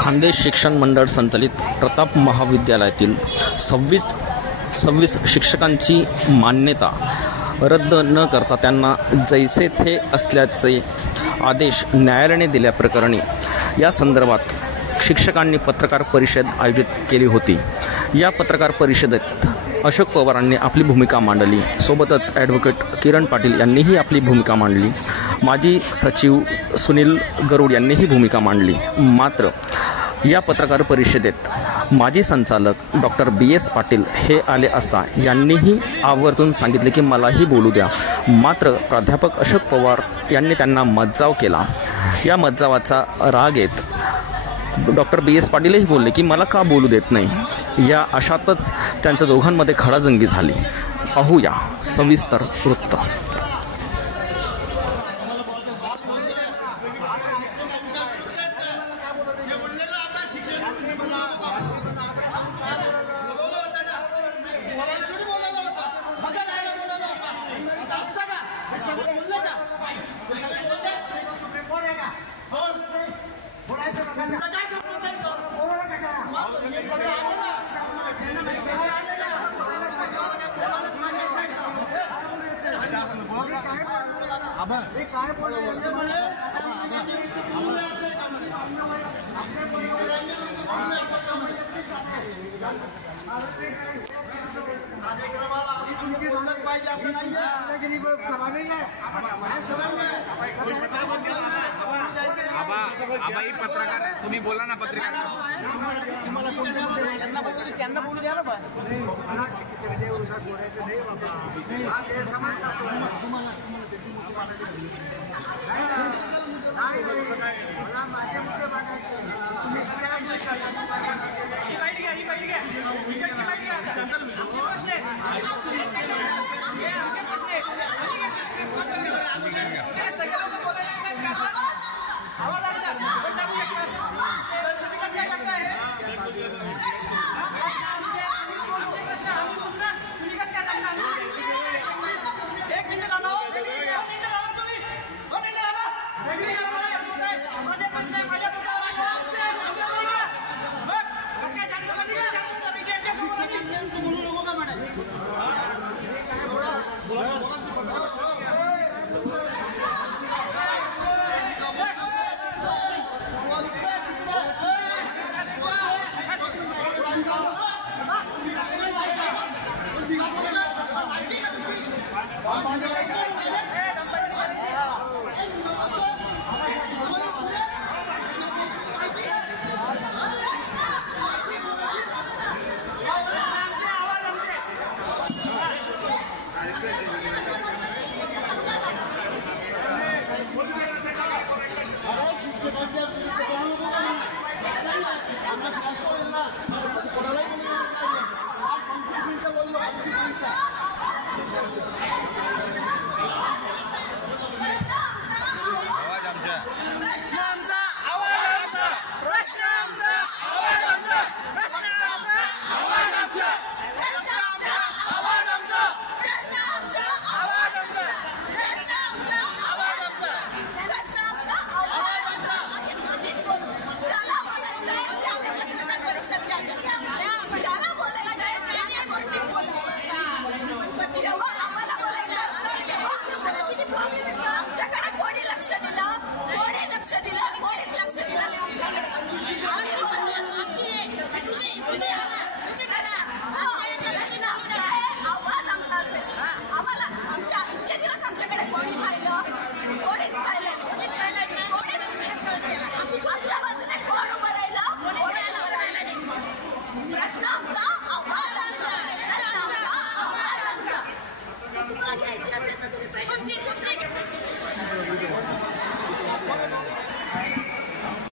खान्देश शिक्षण मंडळ संचालित प्रताप महाविद्यालयातील 26 शिक्षकांची मान्यता रद्द न करता त्यांना जैसे थे असल्याचे आदेश न्यायालयाने दिल्याप्रकरणी या संदर्भात शिक्षकांनी पत्रकार परिषद आयोजित केली होती। या पत्रकार परिषदेत अशोक पवारांनी आपली भूमिका मांडली, सोबतच ॲडव्होकेट किरण पाटील यांनीही आपली भूमिका मांडली, माजी सचिव सुनील गरुड यांनीही भूमिका मांडली। मात्र या पत्रकार परिषदेत माजी संचालक डॉक्टर BS पाटील हे आले असता यांनीही आवर्जून सांगितले की मलाही बोलू द्या। मात्र प्राध्यापक अशोक पवार यांनी त्यांना मज्जाव केला। या मज्जावाचा राग येत डॉक्टर BS पाटीलही बोलले की मला का बोलू देत नाही। या अशातच त्यांच्या दोघांमध्ये खडाजंगी झाली। पाहूया सविस्तर वृत्त। आबाई पत्रकार तुम्ही बोला ना, पत्रकार त्यांना बोलू द्या ना।